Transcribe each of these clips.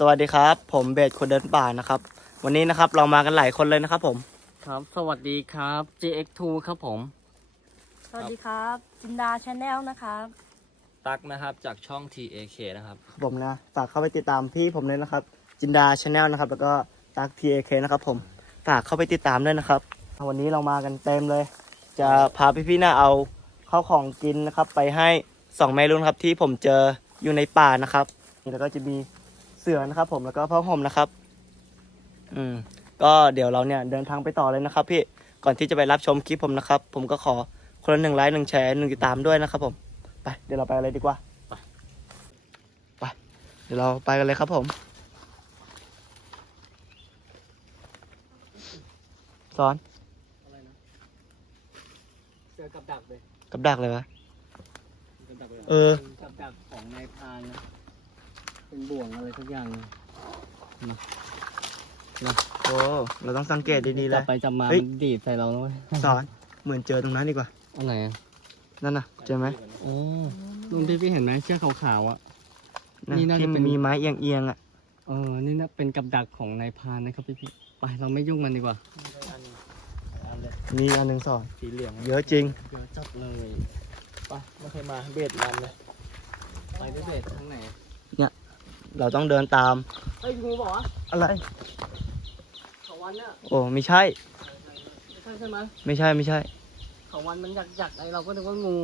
สวัสดีครับ ผมเบสคนเดินป่านะครับ วันนี้นะครับเรามากันหลายคนเลยนะครับ ผม ครับ สวัสดีครับ JX2 ครับผม สวัสดีครับ จินดาชาแนลนะครับ ตักนะครับจากช่อง TAK นะครับผมนะฝากเข้าไปติดตามพี่ผมเลยนะครับ จินดาชาแนลนะครับ แล้วก็ตัก TAK นะครับ ผมฝากเข้าไปติดตามด้วยนะครับ วันนี้เรามากันเต็มเลย จะพาพี่ๆน่าเอาข้าวของกินนะครับ ไปให้สองแม่ลูกนะครับที่ผมเจออยู่ในป่านะครับนี่แล้วก็จะมีเสือนะครับ ผมแล้วก็ผ้าห่มนะครับ อืม ก็เดี๋ยวเราเนี่ยเดินทางไปต่อเลยนะครับ พี่ก่อนที่จะไปรับชมคลิปผมนะครับ ผมก็ขอคนละหนึ่งไลค์หนึ่งแชร์หนึ่งติดตามด้วยนะครับ ผมไปเดี๋ยวเราไปกันเลยดีกว่าไปเดี๋ยวเราไปกันเลยครับผมสอนอะไรนะเสือกับดักเลย กับดักเลยวะ กับดักเลยเออ กับดักของนายพรานนะ เป็นบ่วงอะไรทุกอย่างเลยโอ้เราต้องสังเกตดีๆเลจัยบไปจับมาเฮ้ย มันดีดใส่เราเลยสอนเหมือนเจอตรงนั้นดีกว่า อันไหนอะนั่นน่ะเจอไหมโอ้ลุงที่พี่เห็นไหมเชือกขาวๆอะนั่นนี่น่าจะที่เป็น มีไม้เอียงๆอะเออนี่นะเป็นกับดักของนายพรานนะครับพี่พี่ไปเราไม่ยุ่งมันดีกว่า มีอันหนึ่งสอน สีเหลืองเยอะจริงเยอะจัดเลยไปไม่เคยมาเบ็ดมันเลยไปพิเศษทั้งไหน เราต้องเดินตาม เฮ้ยงูบอกว่าอะไร เขาวันเนี่ยโอ้ไม่ใช่ ไม่ใช่ใช่ไหมไม่ใช่ไม่ใช่ เขาวันมันหยักหยักๆไอเราก็นึกว่างู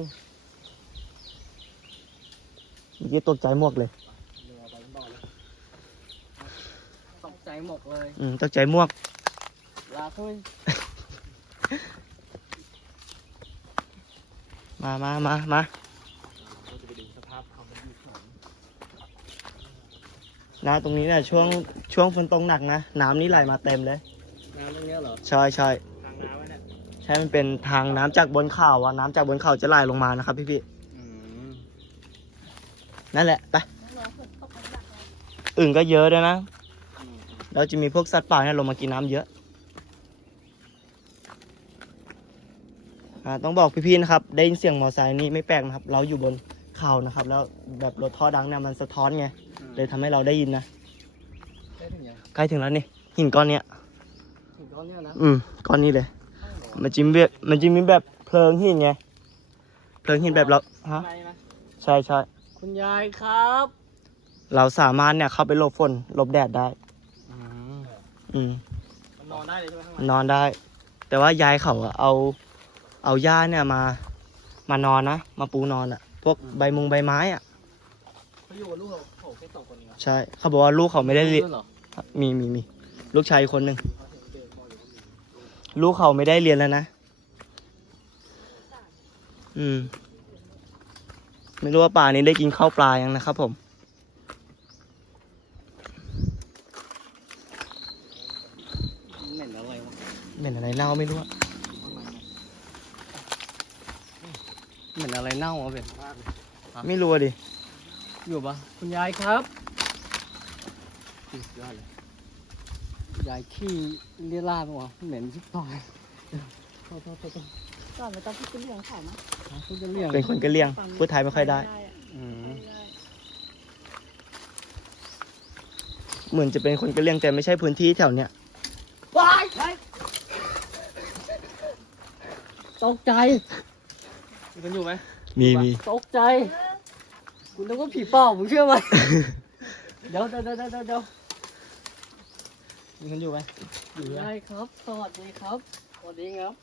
เมื่อกี้ตกใจหมวกเลยตกใจหมกเลยอืมตกใจหมวก ลาคุยมามามามาเราจะไปดูสภาพเขาเป็นอยู่ของ นะตรงนี้เนี่ยช่วงช่วงฝนตกหนักนะ น้ำนี่ไหลมาเต็มเลย น้ำตรงเนี้ยเหรอ ใช่ใช่ทางน้ำวะเนี่ยใช่มันเป็นทางน้ำจากบนเขาอะน้ำจากบนเขาจะไหลลงมานะครับพี่พี่อืมๆนั่นแหละไปอึ่งก็เยอะด้วยนะ อืมแล้วจะมีพวกสัตว์ป่าเนี่ยลงมากินน้ำเยอะอ่าต้องบอกพี่ๆนะครับ ได้ยินเสียงมอไซค์นี่ไม่แปลกนะครับ เราอยู่บนเขานะครับ แล้วแบบรถท่อดังเนี่ยมันสะท้อนไง เลยทำให้เราได้ยินนะ ได้ถึงยังใกล้ถึงแล้วนี่หินก้อนเนี้ย ถึงก้อนเนี้ยนะอืมก้อนนี้เลย มันจิมแบบมันจิมมีแบบเพลิงหินไง เพลิงหินแบบเราฮะอะไรนะใช่ใช่คุณยายครับเราสามารถเนี่ยเข้าไปหลบฝนหลบแดดได้อืมอืม มันนอนได้เลยใช่ไหมข้างหลังนอนได้ แต่ว่ายายเขาอะเอา เอาหญ้าเนี่ยมา มานอนนะ มาปูนอนอะพวกใบมุงใบไม้อะเขาอยู่กับลูกเขา ใช่ เขาบอกว่าลูกเขาไม่ได้เรียนด้วยเหรอมีมีมีลูกชายอีกคนหนึ่งลูกเขาไม่ได้เรียนแล้วนะ อืม ไม่รู้ว่าป่านี้ได้กินข้าวปลายังนะครับผม เหม็นอะไรวะเหม็นอะไรเน่าไม่รู้อะเหม็นอะไรเน่าอะเบ็ดไม่รู้อะดิ อยู่ปะคุณยายครับ ยอดเลยยายขี้เลียราดปะวะเหม็นชิบหายโทษโทษโทษโทษก่อนเราต้องพูดเป็นเรื่องเขานะหาคุณจะเลี่ยงเป็นคนกะเหรี่ยง พูดไทยไม่ค่อยได้อะอืมไม่ได้เหมือนจะเป็นคนกะเหรี่ยงแต่ไม่ใช่พื้นที่แถวเนี้ยว้ายตกใจมีคนอยู่ไหมมีมีตกใจ คุณนึกว่าผีปอบผมเชื่อไหมเดี๋ยวเดี๋ยวเดี๋ยวเดี๋ยวเดี๋ยว มีคนอยู่ไหมอยู่ได้ครับ สวัสดีครับ สวัสดีครับ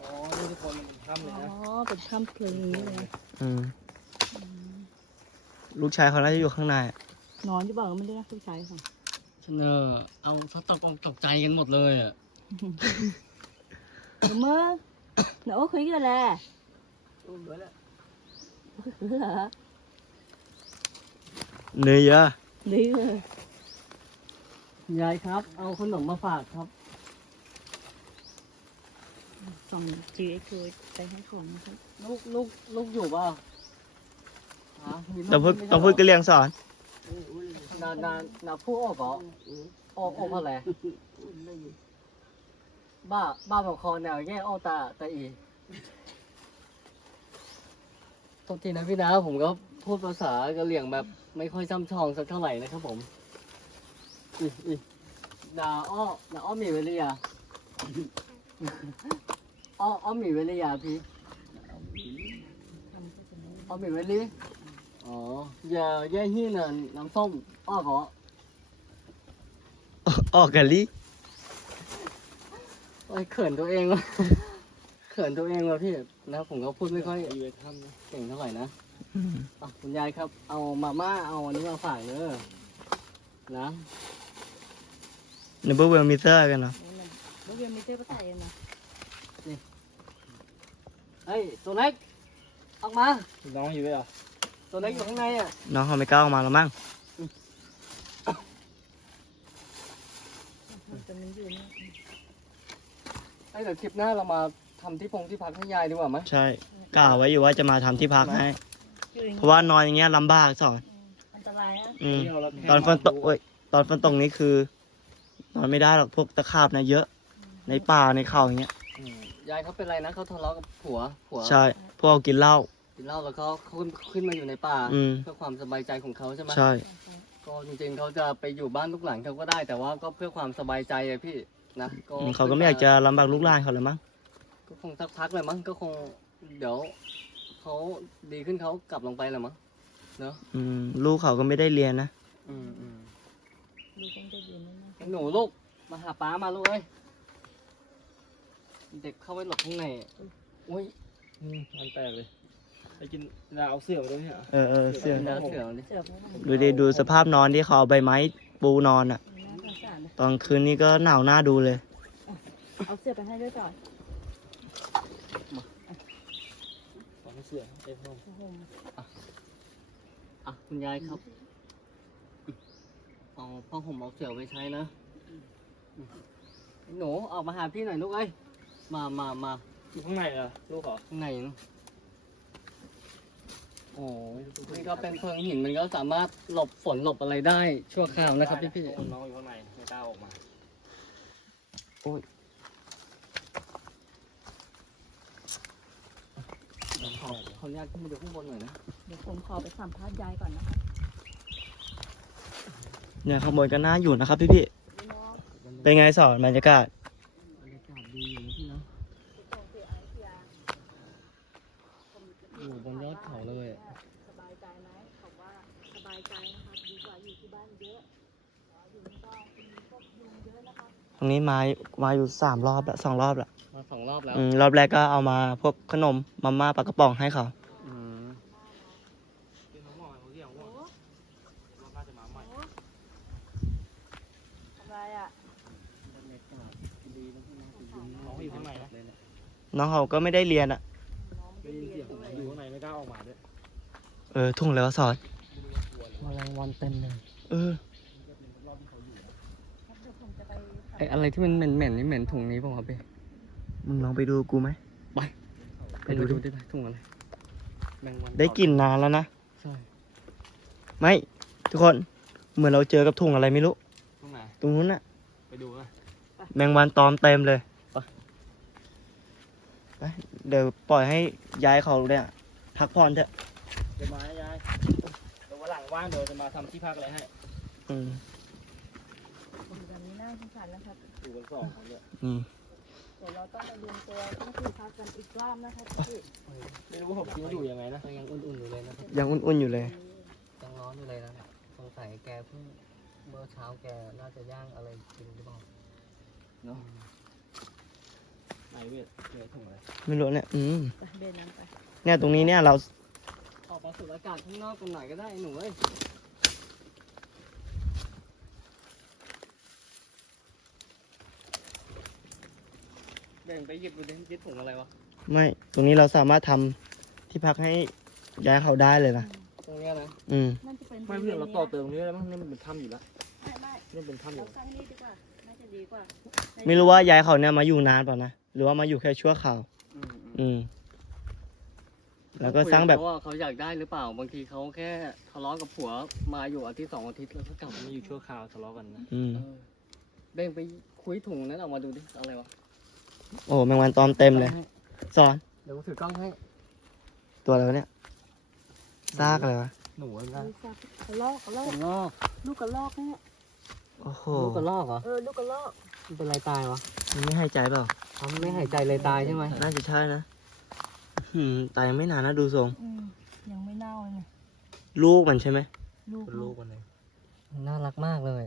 อ๋อ นี่ทุกคนมันทำเลยอ๋อนะเป็นถ้ำเพลิงนี้เลยอืมลูกชายเขาน่าจะอยู่ข้างในอะนอนที่บอกว่าไม่ได้นะผู้ชายค่ะฉันเออเอาซะตกอกตกใจกันหมดเลยอะเดี๋ยวมื่อเดี๋ยวคุยกันแหละ เหรอ เนื้อเยอะนี่เลยยายครับ เอาขนมมาฝากครับ ส่งจีเอ็กซ์ไปให้คนนะครับลูกลูกลูกอยู่เปล่าฮะมีลูกต้องพูดไม่ใช่ต้องพูดกะเหรี่ยงสอน นานนานนาผู้ออกเหรอออกออกอะไรบ้าบ้าบอกคอแนวแย่ออกตาตาอีโทษทีนะพี่นะผมก็พูดภาษากะเหรี่ยงแบบ ไม่ค่อยช่ำชองสักเท่าไหร่นะครับผมอีอีดาอ้อดาอ้อหมีเวลียาอ้ออ้อหมีเวลียาพี่อ้อหมีเวลีอ๋ออย่าแย่ที่น่ะน้ำส้มอ้อขอออกกันลิโอ้ยเขินตัวเองวะเขินตัวเองวะพี่นะผมก็พูดไม่ค่อยเก่งเท่าไหร่นะ อะคุณยายครับ เอามาม่าเอาอันนี้มาฝากเด้อนะเนเบอร์เวลมิเตอร์กันเนาะเมื่อกี้มีเต้ภาษาเองนะเฮ้ยตัวเล็กออกมาน้องอยู่ด้วยเหรอตัวเล็กอยู่ข้างในอะน้องเขาไม่กล้าออกมาแล้วมั้งจะมีอยู่นี่ไอ้ยเดี๋ยวคลิปหน้าเรามาทำที่พงที่พักให้ยายดีกว่าไหมใช่กล่าวไว้อยู่ว่าจะมาทำที่พักให้ อยู่อย่างเพนี้ราะว่านอนอย่างเงี้ยลำบากสอนอันตรายนะอืมที่เรารับตอนฝนตกเอ้ยตอนฝนตกนี้คือนอนไม่ได้หรอกพวกตะขาบนะเยอะ ในป่าในเขาอย่างเงี้ยอืมยายเขาเป็นไรนะเขาทะเลาะกับผัวผัวใช่พวกเขากินเหล้า กินเหล้าแล้วเขาเขาขึ้นขึ้นมาอยู่ในป่าอืม เพื่อความสบายใจของเขาใช่ไหมใช่ ก็จริงๆเขาจะไปอยู่บ้านลูกหลังเขาก็ได้ แต่ว่าก็เพื่อความสบายใจอะพี่นะอืมเขาก็ไม่อยากจะลำบากลูกหลานเขาเลยมั้งก็คงสักพักเลยมั้งก็คงเดี๋ยว เขาดีขึ้นเขากลับลงไปแหละมั้งเนอะอืมลูกเขาก็ไม่ได้เรียนนะ อืมอืมดูกันจะอยู่นั่นนะหนูลูกมาหาป้ามาลูกเอ้ยเด็กเข้าไปหลบข้างในอุ้ยอืมมันแตกเลยไปกินเราเอาเสื้อมาด้วยเนี่ยเหรอ เออเออเสื้อเดี๋ยวเถื่อนดิเสือพวกมันดูดิดูสภาพนอนที่เขาเอาใบไม้ปูนอนอะ น่าสงสารนะตอนคืนนี้ก็หนาวหน้าดูเลย เอาเสือไปให้ด้วยก่อนขอให้ เสื้อไอ้พ่อโอ้โหอะคุณยายครับ เอาพ่อผมเอาเสือไปใช้นะหนูออกมาหาพี่หน่อยลูกเอ้ย มามามาอยู่ข้างในเหรอลูกเหรอข้างในนู้นโอ้ยนี่ก็เป็นเพิงหินมันก็สามารถหลบฝนหลบอะไรได้ชั่วคราวนะครับพี่พี่น้องอยู่ข้างในไม่กล้าออกมา ขอขออนุญาตขึ้นมาดูข้างบนหน่อยนะ เดี๋ยวผมขอไปสัมภาษณ์ยายก่อนนะครับเนี่ยข้างบนก็น่าอยู่นะครับพี่พี่พี่น้องๆเป็นไงสอนบรรยากาศ บรรยากาศดีอยู่นะพี่นะส่งเสียไอเสียอยู่บนยอดเขาเลยอะสบายใจไหมผมว่าสบายใจนะครับดีกว่าอยู่ที่บ้านเยอะอ๋ออยู่นี่ก็มีพวกยุงเยอะนะครับตรงนี้มามาอยู่สามรอบละสองรอบละมาส องรอบแล้ว อืมรอบแรกก็เอามาพวกขนมมาม่าปลากระป๋องให้เขา อืมเป็นน้องหมอเขาเรียกโอ้ว่าเราน่าจะมาใหม่โหอะไรอะบรรยากาศดีนะพี่นะน้องอยู่ข้างในนะเลยแหละน้องเขาก็ไม่ได้เรียนอะ น้องไม่ได้ได้ยินเรีเสียยนงด้วยอยู่ข้างในไม่กล้าออกมาด้วยเออ ทุ่งแล้วสอนแมลงวันเต็มเลยเออครับเดี๋ยวผมจะไปไออะไรที่มันเหม็นเหม็นๆนี่เหม็นถุงนี้ป่าวะเป้ มึงลองไปดูกูไหมไปไปดูดิได้ไหมถุงอะไรแมงวันได้กลิ่นนานแล้วนะใช่ไม่ทุกคนเหมือนเราเจอกับถุงอะไรไม่รู้ตรงไหนตรงนู้นน่ะไปดูนะแมงวันตอมเต็มเลยไปเดี๋ยวปล่อยให้ยายเขาเนี่ยพักผ่อนเถอะเดี๋ยวมาให้ยายเดี๋ยววันหลังว่างเดี๋ยวจะมาทำที่พักอะไรให้อืมอยู่แบบนี้น่าสงสารนะครับอยู่กันสองคนด้วยนี่เดี๋ยวเราต้องไปรวมตัวต้องคือพักกันอีกรอบนะครับพี่ไม่รู้ว่าผมกินอยู่ยังไงนะก็ยังอุ่นๆอยู่เลยนะครับยังอุ่นๆอยู่เลย ยังร้อนอยู่เลยนะสงสัยแกเพิ่งเมื่อเช้าแกน่าจะย่างอะไรกินหรือเปล่าเนาะไหนเวทเวทถุงอะไรไม่รู้เนี่ยอืมไปเบนนั้นไปเนี่ยตรงนี้เนี่ยเราออกมาสูดอากาศข้างนอกกันหน่อยก็ได้หนูเอ้ย เบ่งไปหยิบดูดิหยิบถุงอะไรวะ ไม่ ตรงนี้เราสามารถทำที่พักให้ยายเขาได้เลยนะ ตรงเนี้ยนะอืมน่าจะเป็นไม่เพื่อนเราต่อเติมนี้ได้มั้งนี่มันเป็นถ้ำอยู่แล้วไม่ไม่นี่เป็นถ้ำอเรายู่สร้างนี่ดีกว่า น่าจะดีกว่าไม่รู้ว่ายายเขาเนี่ยมาอยู่นานเปล่านะ หรือว่ามาอยู่แค่ชั่วคราว อืมอืมแล้วก็สร้างแบบคุยกับเขว่าเขาอยากได้หรือเปล่า บางทีเขาแค่ทะเลาะกับผัวมาอยู่อาทิตย์สองอาทิตย์แล้วก็กลับมาอยู่ชั่วคราวทะเลาะกันนะอืม เออเบ่งไปคุยถุงนั้นออกมาดูดิ อะไรวะ โอ้แมงวันตอมเต็มเลยสอน เดี๋ยวกูถือกล้องให้ ตัวอะไรวะเนี่ย ซากอะไรวะ หนูนะดูสักกระลอกกระลอกกระลอกลูกกระลอกเนี่ยโอ้โหลูกกระลอกเหรอ เออลูกกระลอกมันเป็นไรตายวะมันไม่หายใจเปล่าเขาไม่หายใจเลยตายใช่ไหมน่าจะใช่นะอืมตายยังไม่นานนะดูทรงอืมยังไม่เน่าเลยลูกมันใช่ไหมลูกลูกมันเลยน่ารักมากเลย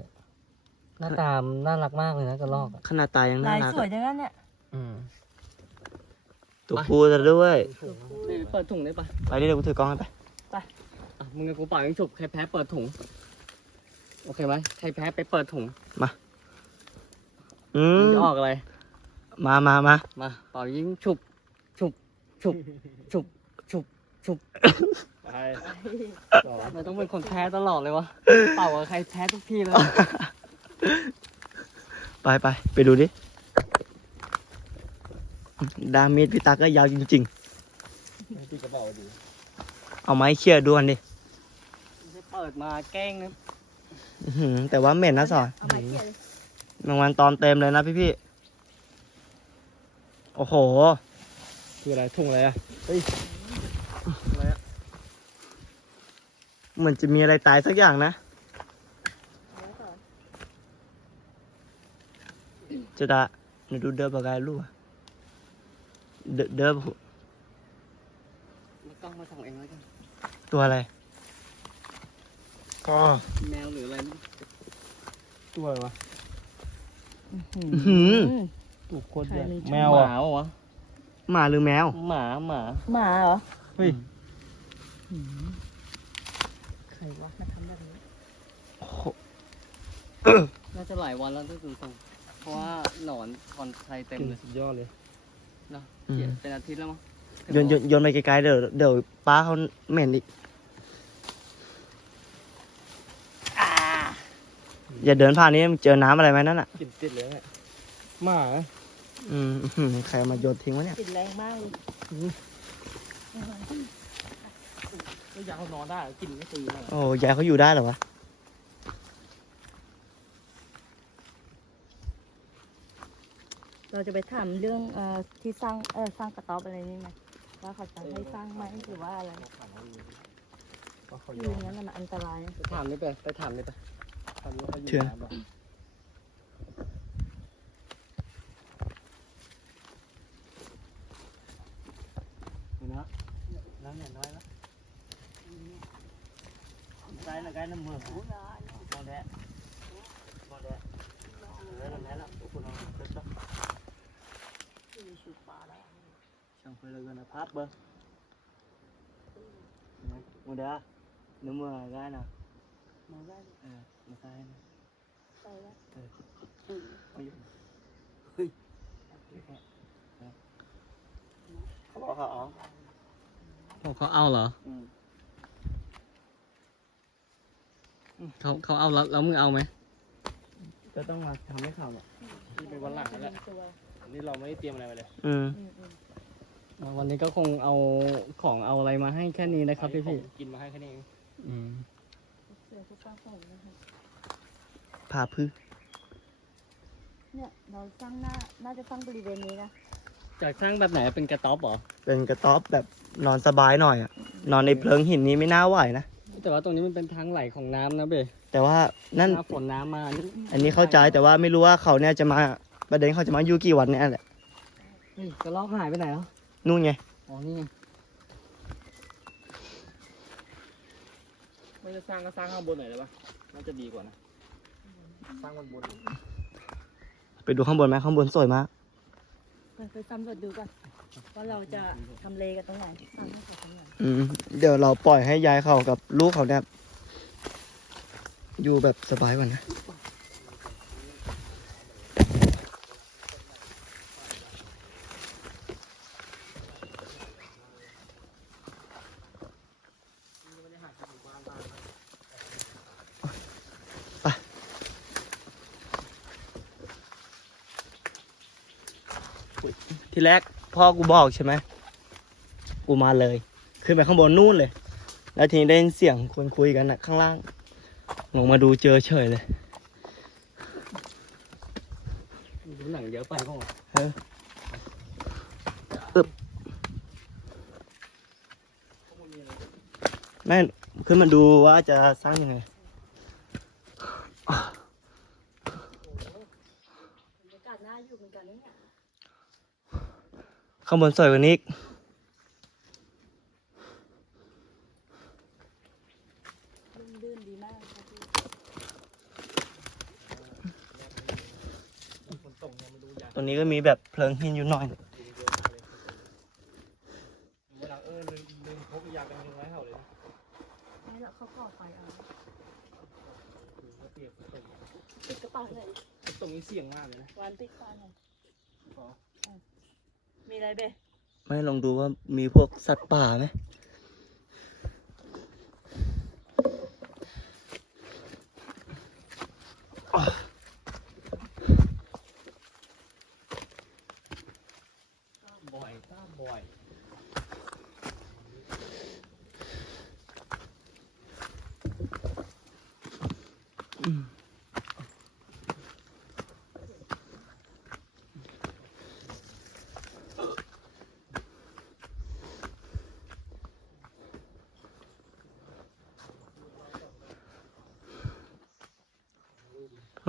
หน้าตามนน่ารักมากเลยนะกระลอกอะขนาดตายยังน่าลายรักสวยอะจังนั้นเนี่ยอืม ตัวผู้ซะด้วยเปิดถุงได้ปะไปนี่เดี๋ยวกูถือกล้องให้ไป อะมึงกับกูเป่ายิงฉุบใครแพ้เปิดถุง โอเคไหมใครแพ้ไปเปิดถุงอืมึมงจะออกอะไร มามามามาเป่ายิงฉุบฉุบฉุบฉุบฉุบฉุบไปมันต้องเป็นคนแพ้ตลอดเลยวะ เป่ากับใครแพ้ทุกทีเลย ไปไปไปดูดิ ดาเมจพี่ตาก็ยาวจริงไม่ตีกระเป๋าดีๆ เอาไม้เขี่ยด้วนดิเปิดมาแกล้งนะอื้อหือแต่ว่าเหม็นนะสอนเอาไม้เขี่ยเลยรางวัลตอมเต็มเลยนะพี่พี่ๆ โอ้โห คืออะไรทุ่งอะไรอะอะไรอะเหมือนจะมีอะไรตายสักอย่างนะแล้วก่อนจะดาหนูดูเดิมปากกายลูกอะ เดเดิมไม่ต้องมาส่องเองแล้วกันตัวอะไรก็แมวหรืออะไรไม่รู้ตัวอะไรวะอื้อหือตูดโคตรใหญ่ใครมีแมหวมาอะเหรอวะหมาหรือแมว หมาหมาหมาเหรอเฮ้ยใครวะมาทำแบบนี้น่าจะหลายวันแล้วที่ดูทรงเพราะว่าหนอนคอนไทยเต็มเลยสุดยอดเลยเนาะ อืม เป็นอาทิตย์แล้วมั้งโยนโยนโยนไปไกลๆเดี๋ยวเดี๋ยวป้าเขาเหม็นอีกอย่าเดินผ่านนี้เจอน้ำอะไรไหมนั่นอะกลิ่นติดเลยเนี่ยหมาอืมอื้อหือใครเอามาโยนทิ้งวะเนี่ย กลิ่นแรงมากเลยก็อยากเขานอนได้กินไม่ตีเลยโอ้ยายเขาอยู่ได้เหรอวะ เราจะไปถามเรื่องเอ่อที่สร้างเออสร้างกระต๊อบอะไรนี่ไหมว่าเขาจะให้สร้างไหมหรือว่าอะไรก็เขาอยยู่ออย่างนั้นน่ะมันอันตรายไปถามนี่ไปไปถามนี่ไปทำว่าเขาอยู่เชื่อน้ำอะเห็นไหมน้ำเนี่ยน้อยแล้วใกล้ละใกล้ละมือมองแดดมองแดดแล้วแล้วแล้วคุณเอาเล็กๆช่างเพื่อนเลยนะพับเบอร์มองแด ดน้ำมือใกล้นะมองได้เออมาใกล้นะเออเอาอยู่เฮ้ยเขาบอกเขาอ๋อบอกเขาเอาเหรออืมเขาเขาเอาแล้วแล้วมึงเอาไหมก็ต้องมาทำให้เขาเนี่ยนี่เป็นวันหลังแล้วแหละ ตัวอันนี้เราไม่ได้เตรียมอะไรมาเลยอืมอืมอืมอ่าวันนี้ก็คงเอาของเอาอะไรมาให้แค่นี้นะครับพี่พี่กินมาให้แค่นี้เอง อืมเสือที่สร้างผมนะคะ พาพื้เนี่ยเราสร้างหน้า น่าจะสร้างบริเวณนี้นะจากสร้างแบบไหนเป็นกระต๊อบเหรอเป็นกระต๊อบแบบนอนสบายหน่อยอะนอนในเพลิงหินนี้ไม่น่าไหวนะ แต่ว่าตรงนี้มันเป็นทางไหลของน้ำนะเบแต่ว่านั่นหน้าฝนน้ำมาอันนี้เข้าใจแต่ว่าไม่รู้ว่าเขาเนี่ยจะมาประเด็นเขาจะมาอยู่กี่วันเนี่ยแหละเฮ้ยกระลอกหายไปไหนแล้วนู่นไง อ๋อนี่ไง ไม่จะสร้างก็สร้างข้างบนหน่อยเลยปะน่าจะดีกว่านะ สร้างบนบนไปดูข้างบนไหมข้างบนสวยมากเราไปสำรวจดูก่อนว่าเราจะทำเลกันตรงไหนทำให้เขาตรงไหนอืมเดี๋ยวเราปล่อยให้ยายเขากับลูกเขาเนี่ยอยู่แบบสบายกว่านะ ที่แรกพ่อกูบอกใช่ไหมกูมาเลย ขึ้นไปข้างบนนู่นเลย แล้วทีนี้ได้ยินเสียงคนคุยกันนะข้างล่าง ลงมาดูเจอเฉยเลยดูหนังเยอะไปเปล่าวะเอออึบแม่ขึ้นมาดูว่าจะสร้างยังไงบรรยากาศน่าอยู่เหมือนกันนะเนี่ย ข้างบนสวยกว่านี้อีกร่มรื่นดีมากครับพี่ฝนตกเนี่ยไม่รู้อยากตรงนี้ก็มีแบบเพลิงหินอยู่หน่อยเยอะมากเลยเวลาเออลืมลืมพกยากันยุงไว้เห่าเลยนะไม่หรอกเขาก่อไฟเอาคือเขาเปียกฝนตกติดกระเป๋าเลยฝนตกนี่เสี่ยงมากเลยนะ วันติดไฟหน่อยอ๋อ มีอะไรเบ้ไม่ลองดูว่ามีพวกสัตว์ป่าไหม บ่อยก็บ่อย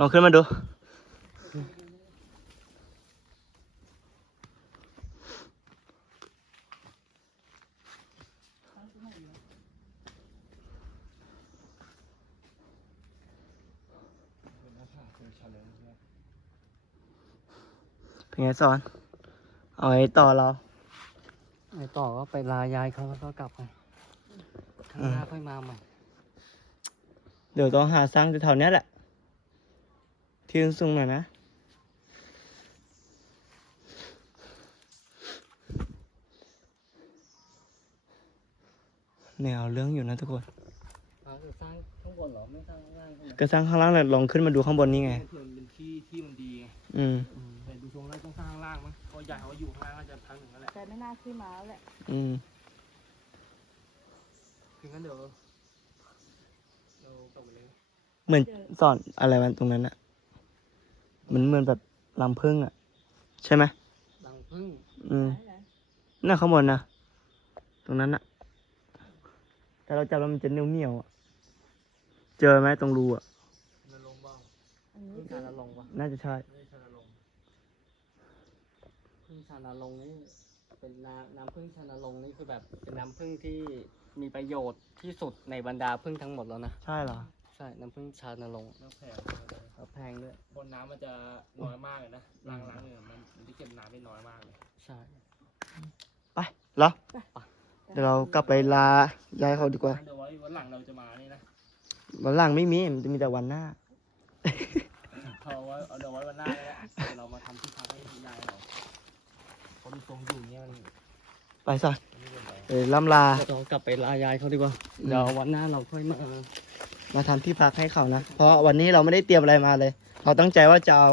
ลองขึ้นมาดู เป็นหน้าผาเป็นชาเลนจ์ใช่ไหมเป็นไงสอน เอาไว้ต่อเรา ไอ้ต่อก็ไปลายายเขาแล้วก็กลับไปข้างหน้าค่อยมาใหม่ เดี๋ยวต้องหาสร้างแถวๆเนี้ยแหละ ที่สูงๆหน่อยนะเนี่ยเอาเรื่องอยู่นะทุกคนอ่าคือสร้างข้างบนเหรอไม่สร้างข้างล่างใช่ไหมก็สร้างข้างล่างเลยลองขึ้นมาดูข้างบนนี่ไงเพื่อนเป็นที่ที่มันดีไงอืมอืม แต่ดูทรงแล้วต้องสร้างข้างล่างมั้งเพราะใหญ่เขาอยู่ข้างล่างก็จะพังหนึ่งนั่นแหละแต่ไม่น่าขึ้นมาแล้วแหละอืม ถึงงั้นเดี๋ยวเราตกไปเลย เหมือนสอนอะไรมันตรงนั้นอะ มันเหมือนแบบลำพึ่งอะใช่ไหมดังพึ่งอืมไหนน่าข้างบนนะตรงนั้นอะแต่เราจับแล้วมันจะเหนียวเหนียวๆอะเจอไหมตรงรูอะนลงค์บ้างๆอันนี้พึ่งคืชาอนาลงค์ปะน่าจะใช่ไม่ใช่ชาลงค์พึ่งชานาลงค์นี่เป็นน้ำน้ำพึ่งชานาลงค์นี่คือแบบเป็นน้ำพึ่งที่มีประโยชน์ที่สุดในบรรดาพึ่งทั้งหมดแล้วนะ ใช่เหรอ ใช่ น้ำพึ่งชานาลงค์น้ำแข็งแล้วแพงด้วย บนน้ำมันจะน้อยมากเลยนะล้างล้างเนี่ยมันมันที่เก็บน้ำได้น้อยมากเลย ใช่ ไปเหรอเดี๋ยวเรากลับไปลายายเขาดีกว่า เดี๋ยวไว้วันหลังเราจะมานี่นะวันหลังไม่มีมันจะมีแต่วันหน้า เอาไว้เอาเดี๋ยวไว้วันหน้าเลยนะเดี๋ยวเรามาทำที่พักให้คุณยายเราเพราะดูทรงอยู่เนี่ยมันไปสอนมันไม่เป็นไร เออล่ำลาเดี๋ยวเรากลับไปลายายเขาดีกว่าอืมเดี๋ยววันหน้าเราค่อยมา มาทำที่พักให้เขานะ เพราะวันนี้เราไม่ได้เตรียมอะไรมาเลย เราตั้งใจว่าจะเอา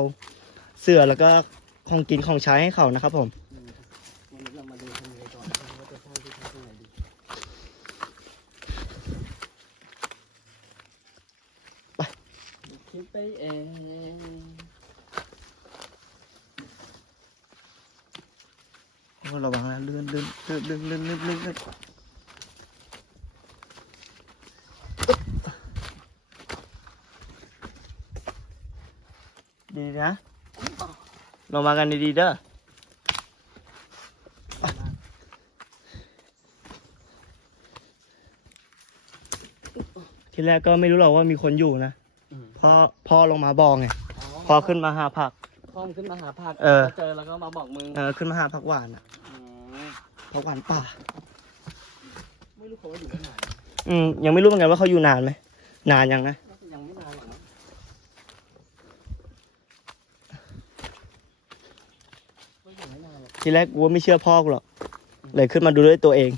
เสื้อแล้วก็ของกินของใช้ให้เขานะครับผมอืมวันนี้เรามาดูทำเลก่อนนะครับว่าจะสร้างที่พักที่ไหนดีไปคิดไปเองโอ้ระวังนะเลื่อนเลื่อนเลื่อนเลื่อนเลื่อนเลื่อนเลื่อนเลื่อนดีนะ ลงมากันดีๆเด้อทีแรกก็ไม่รู้หรอกว่ามีคนอยู่นะอืมพ่อพ่อลงมาบอกไงพอขึ้นมาหาผัก พ่อมขึ้นมาหาผักเออ เจอแล้วก็มาบอกมึงเออขึ้นมาหาผักหวานอะมผักหวานป่า ไม่รู้เขาว่าอยู่ที่ไหน อืมยังไม่รู้เหมือนกันว่าเขาอยู่นานไหมนานยังนะ น่าจะยังไม่นานหรอกนะก็อยู่ไม่นานหรอก ทีแรกกูว่าไม่เชื่อพ่อกูหรอก เลยขึ้นมาดูด้วยตัวเอง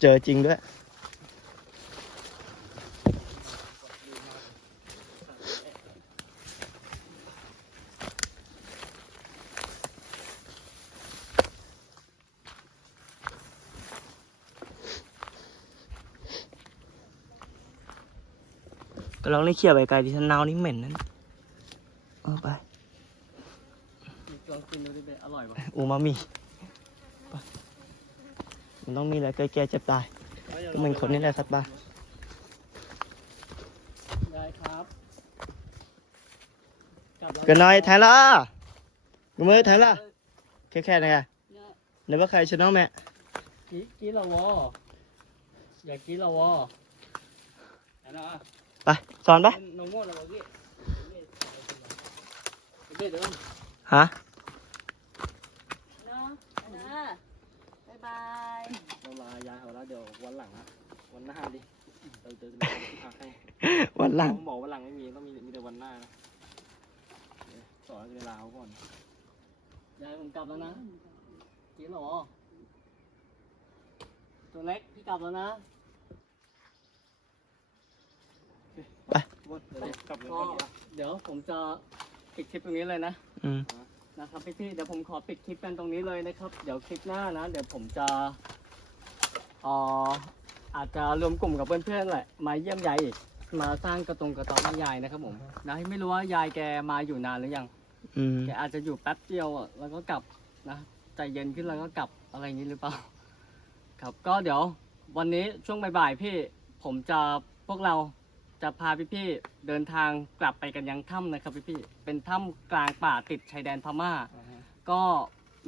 เจอจริงด้วย ก็ลองได้เขี่ยไปไกลดิฉันนาวนี่เหม็นนั่นเอาไป ลองกินดูดิเบะอร่อยปะ อูมามิไป มันต้องมีอะไรเกิดแก่เจ็บตาย ก็เหมือนคนนี่แหละสัตว์บ้าเกันหน่อยแทนละกูมือแทนละแค่แค่ไงหรือว่าใครชนะแม่กี้กี้ละวออย่ากี้ละวอไปสอนไปฮะ บ๊ายบาย เราลายายเขาแล้วเดี๋ยววันหลังอะวันหน้าดิเราจะมีที่พักให้วันหลังเขาบอกวันหลังไม่มีต้องมีมีแต่วันหน้านะเดี๋ยวสอนเวลาเขาก่อนยายผมกลับแล้วนะกี้เราวอตัวเล็กพี่กลับแล้วนะว่าเดี๋ยวกลับเลยก็ก่อนดีกว่าเดี๋ยวผมจะปิดคลิปตรงนี้เลยนะ อืม นะครับพี่พี่ๆเดี๋ยวผมขอปิดคลิปกันตรงนี้เลยนะครับ เดี๋ยวคลิปหน้านะ เดี๋ยวผมจะเอ่ออาจจะรวมกลุ่มกับเพื่อนๆแหละมาเยี่ยมยายอีกมาสร้างกระตรงกระต๊อบให้ยายนะครับผมนะไม่รู้ว่ายายแกมาอยู่นานหรือยังอืมแกอาจจะอยู่แป๊บเดียวอะแล้วก็กลับนะใจเย็นขึ้นแล้วก็กลับอะไรอย่างนี้หรือเปล่า ครับก็เดี๋ยว วันนี้ช่วงบ่ายๆพี่ผมจะพวกเรา จะพาพี่ๆเดินทางกลับไปกันยังถ้ำนะครับพี่ๆเป็นถ้ำกลางป่าติดชายแดนพม่า ก็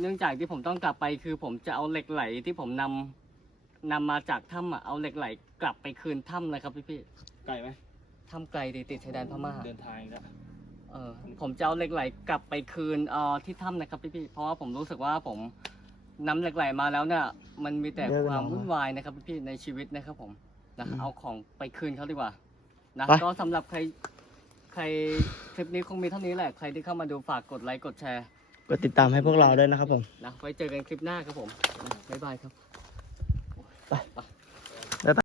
เนื่องจากที่ผมต้องกลับไปคือผมจะเอาเหล็กไหลที่ผมนำนำมาจากถ้ำอะเอาเหล็กไหลกลับไปคืนถ้ำนะครับพี่ไกลไหมๆถ้ำไกลติดติดชายแดนพม่า เดินทางอีกแล้วเออผมจะเอาเหล็กไหลกลับไปคืนเอ่อที่ถ้ำนะครับพี่ๆเพราะว่าผมรู้สึกว่าผมนำเหล็กไหลมาแล้วเนี่ย มันมีแต่ความวุ่นวายนะครับพี่ๆในชีวิตนะครับผมนะเอาของไปคืนเขาดีกว่า นะก็สำหรับใครใครคลิปนี้คงมีเท่านี้แหละ ใครที่เข้ามาดูฝากกดไลค์กดแชร์กดติดตามให้พวกเราด้วยนะครับผม นะไว้เจอกันคลิปหน้าครับผมบ๊ายบายครับ ไป ไป